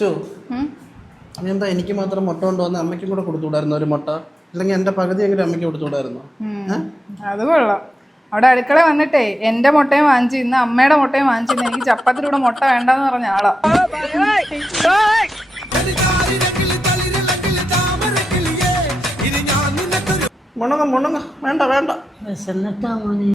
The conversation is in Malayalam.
അച്ചു അതെന്താ എനിക്ക് മാത്രം മുട്ട കൊണ്ടുവന്ന് അമ്മയ്ക്കും കൂടെ കൊടുത്തുകൂടായിരുന്നു ഒരു മുട്ട, അല്ലെങ്കിൽ എൻ്റെ പകുതിയെങ്കിലും അമ്മയ്ക്ക് കൊടുത്തുകൂടായിരുന്നു? അത് കൊള്ളാം. അവിടെ അടുക്കള വന്നിട്ടേ എന്റെ മുട്ടയും വാങ്ങിച്ചു ഇന്ന് അമ്മയുടെ മുട്ടയും വാങ്ങിച്ചു എനിക്ക് ചപ്പാത്തിലൂടെ മുട്ട വേണ്ടെന്ന് പറഞ്ഞ ആളാ. മുണങ്ങ വേണ്ട വിശന്നിട്ടാ മോനെ.